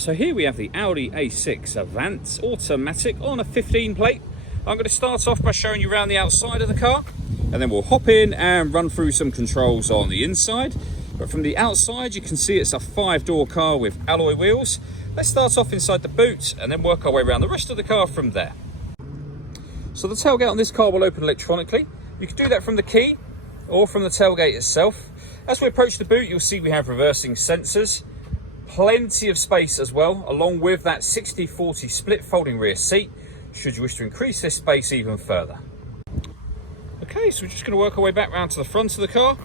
So here we have the Audi A6 Avant automatic on a 15 plate. I'm going to start off by showing you around the outside of the car, and then we'll hop in and run through some controls on the inside. But from the outside, you can see it's a 5-door car with alloy wheels. Let's start off inside the boot and then work our way around the rest of the car from there. So the tailgate on this car will open electronically. You can do that from the key or from the tailgate itself. As we approach the boot, you'll see we have reversing sensors. Plenty of space as well, along with that 60-40 split folding rear seat, should you wish to increase this space even further. Okay, so we're just going to work our way back round to the front of the car,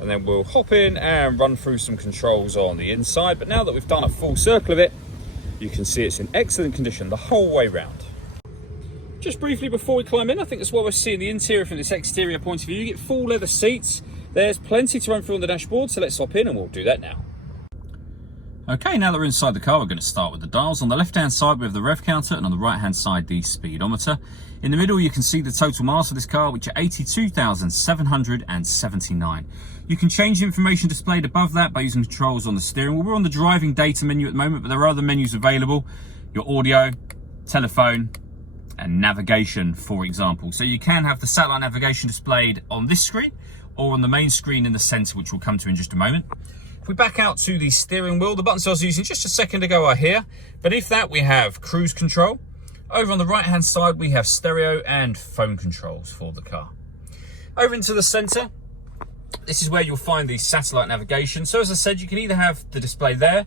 and then we'll hop in and run through some controls on the inside. But now that we've done a full circle of it, you can see it's in excellent condition the whole way round. Just briefly before we climb in, I think it's what we're seeing the interior from this exterior point of view. You get full leather seats. There's plenty to run through on the dashboard, so let's hop in and we'll do that now. Okay, now that we're inside the car, we're going to start with the dials. On the left-hand side, we have the rev counter, and on the right-hand side, the speedometer. In the middle, you can see the total miles for this car, which are 82,779. You can change the information displayed above that by using controls on the steering wheel. We're on the driving data menu at the moment, but there are other menus available. Your audio, telephone, and navigation, for example. So you can have the satellite navigation displayed on this screen or on the main screen in the center, which we'll come to in just a moment. If we back out to the steering wheel, the buttons I was using just a second ago are here. Beneath that, we have cruise control. Over on the right-hand side, we have stereo and phone controls for the car. Over into the center, this is where you'll find the satellite navigation. So as I said, you can either have the display there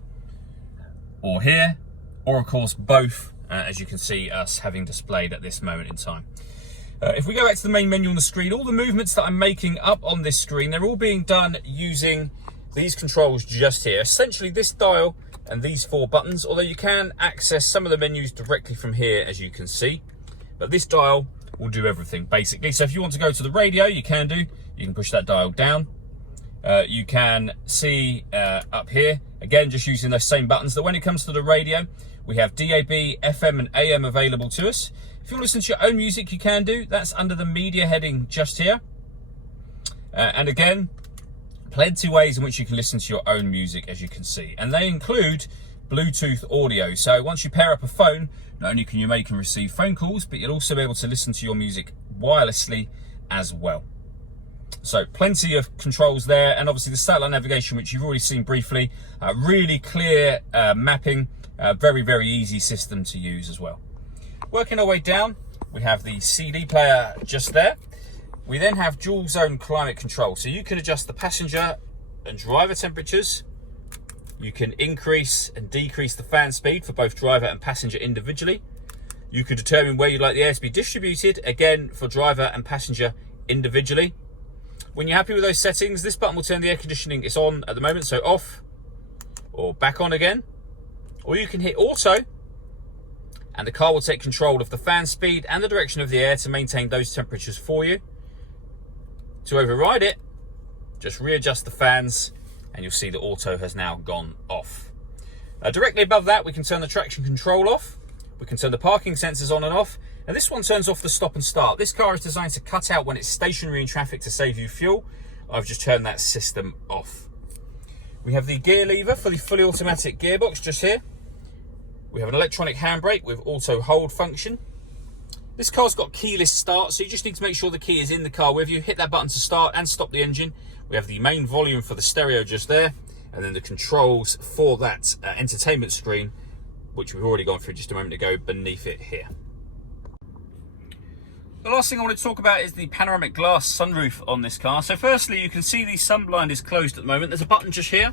or here, or of course both, as you can see us having displayed at this moment in time. If we go back to the main menu on the screen, all the movements that I'm making up on this screen, they're all being done using these controls just here. Essentially this dial and these 4 buttons, although you can access some of the menus directly from here, as you can see. But this dial will do everything, basically. So if you want to go to the radio, you can do. You can push that dial down. You can see up here, again, just using those same buttons, that when it comes to the radio, we have DAB, FM and AM available to us. If you want to listen to your own music, you can do. That's under the media heading just here. And again, plenty of ways in which you can listen to your own music, as you can see. And they include Bluetooth audio. So once you pair up a phone, not only can you make and receive phone calls, but you'll also be able to listen to your music wirelessly as well. So plenty of controls there. And obviously the satellite navigation, which you've already seen briefly, really clear mapping, very, very easy system to use as well. Working our way down, we have the CD player just there. We then have dual zone climate control. So you can adjust the passenger and driver temperatures. You can increase and decrease the fan speed for both driver and passenger individually. You can determine where you'd like the air to be distributed, again for driver and passenger individually. When you're happy with those settings, this button will turn the air conditioning, it's on at the moment, so off or back on again. Or you can hit auto, and the car will take control of the fan speed and the direction of the air to maintain those temperatures for you. To override it, just readjust the fans and you'll see the auto has now gone off. Directly above that, we can turn the traction control off. We can turn the parking sensors on and off. And this one turns off the stop and start. This car is designed to cut out when it's stationary in traffic to save you fuel. I've just turned that system off. We have the gear lever for the fully automatic gearbox just here. We have an electronic handbrake with auto hold function. This car's got keyless start, so you just need to make sure the key is in the car with you. Hit that button to start and stop the engine. We have the main volume for the stereo just there, and then the controls for that entertainment screen, which we've already gone through just a moment ago, beneath it here. The last thing I want to talk about is the panoramic glass sunroof on this car. So firstly, you can see the sunblind is closed at the moment. There's a button just here.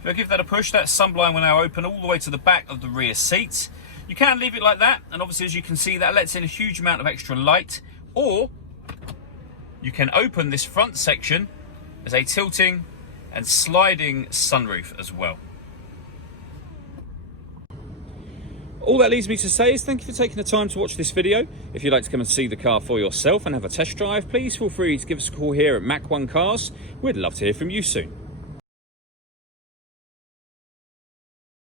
If I give that a push, that sunblind will now open all the way to the back of the rear seats. You can leave it like that, and obviously as you can see, that lets in a huge amount of extra light. Or you can open this front section as a tilting and sliding sunroof as well. All that leaves me to say is thank you for taking the time to watch this video. If you'd like to come and see the car for yourself and have a test drive, please feel free to give us a call here at Mach 1 Cars. We'd love to hear from you soon.